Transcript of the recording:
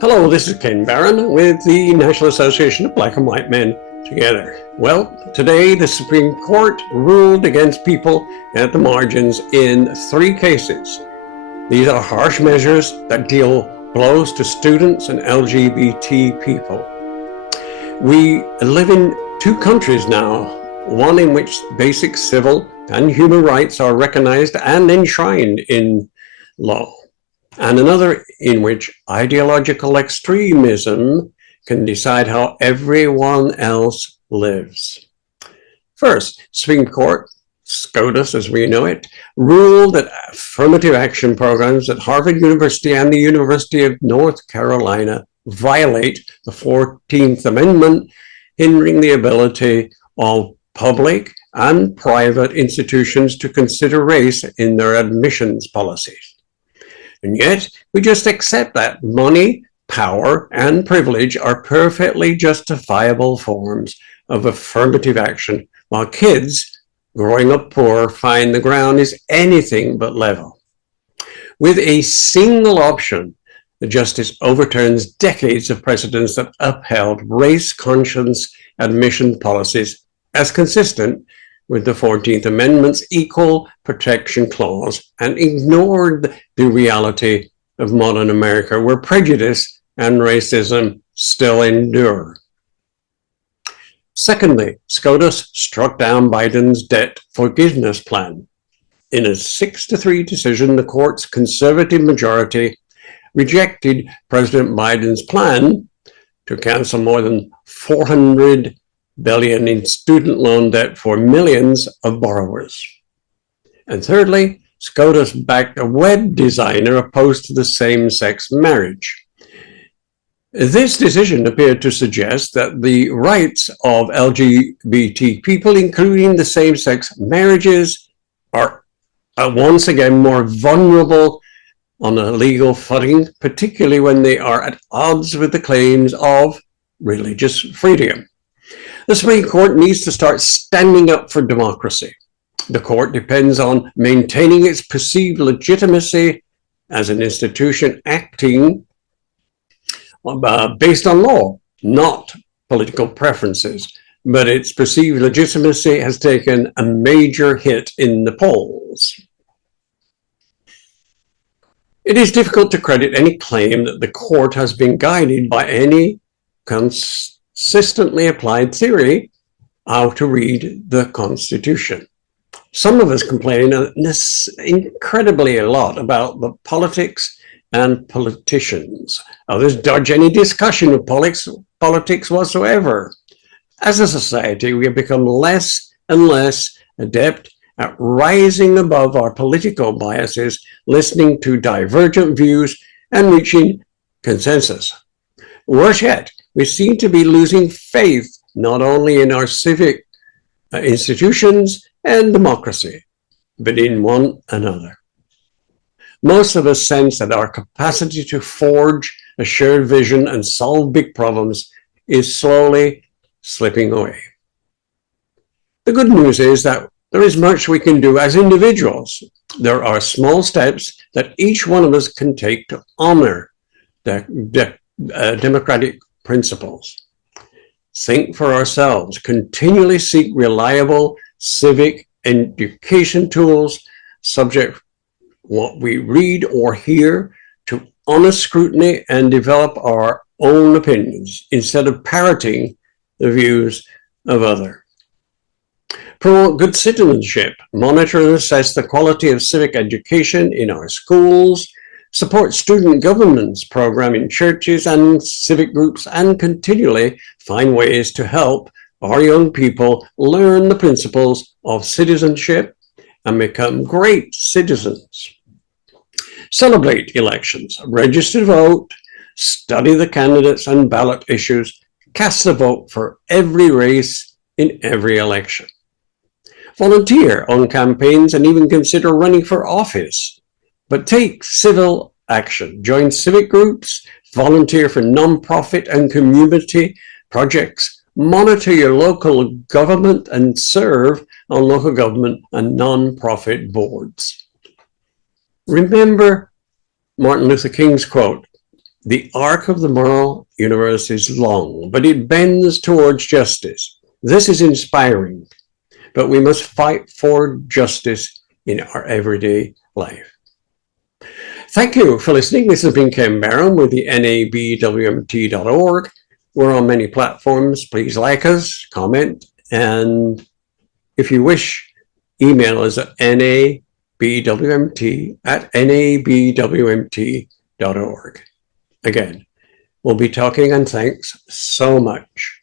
Hello, this is Ken Barron with the National Association of Black and White Men Together. Well, today the Supreme Court ruled against people at the margins in 3 cases. These are harsh measures that deal blows to students and LGBT people. We live in 2 countries now, one in which basic civil and human rights are recognized and enshrined in law, and another in which ideological extremism can decide how everyone else lives. First, Supreme Court, SCOTUS as we know it, ruled that affirmative action programs at Harvard University and the University of North Carolina violate the 14th Amendment, hindering the ability of public and private institutions to consider race in their admissions policies. And yet, we just accept that money, power, and privilege are perfectly justifiable forms of affirmative action, while kids growing up poor find the ground is anything but level. With a single option, the justice overturns decades of precedents that upheld race-conscious admission policies as consistent with the 14th Amendment's Equal Protection Clause and ignored the reality of modern America, where prejudice and racism still endure. Secondly, SCOTUS struck down Biden's debt forgiveness plan. In a 6-3 decision, the court's conservative majority rejected President Biden's plan to cancel more than $400 billion in student loan debt for millions of borrowers. And thirdly, SCOTUS backed a web designer opposed to the same-sex marriage. This decision appeared to suggest that the rights of LGBT people, including the same-sex marriages, are once again more vulnerable on a legal footing, particularly when they are at odds with the claims of religious freedom. The Supreme Court needs to start standing up for democracy. The court depends on maintaining its perceived legitimacy as an institution acting based on law, not political preferences. But its perceived legitimacy has taken a major hit in the polls. It is difficult to credit any claim that the court has been guided by any consistently applied theory how to read the Constitution. Some of us complain incredibly a lot about the politics and politicians. Others dodge any discussion of politics whatsoever. As a society, we have become less and less adept at rising above our political biases, listening to divergent views, and reaching consensus. Worse yet, we seem to be losing faith not only in our civic institutions and democracy, but in one another. Most of us sense that our capacity to forge a shared vision and solve big problems is slowly slipping away. The good news is that there is much we can do as individuals. There are small steps that each one of us can take to honor the democratic principles. Think for ourselves, continually seek reliable civic education tools, subject what we read or hear to honest scrutiny, and develop our own opinions instead of parroting the views of others. Promote good citizenship, monitor and assess the quality of civic education in our schools, support student governance program in churches and civic groups, and continually find ways to help our young people learn the principles of citizenship and become great citizens. Celebrate elections, register to vote, study the candidates and ballot issues, cast a vote for every race in every election. Volunteer on campaigns and even consider running for office. But take civil action, join civic groups, volunteer for nonprofit and community projects, monitor your local government, and serve on local government and nonprofit boards. Remember Martin Luther King's quote, The arc of the moral universe is long, but it bends towards justice. This is inspiring, but we must fight for justice in our everyday life. Thank you for listening. This has been Ken Barron with the NABWMT.org. We're on many platforms. Please like us, comment, and if you wish, email us at nabwmt@nabwmt.org. Again, we'll be talking, and thanks so much.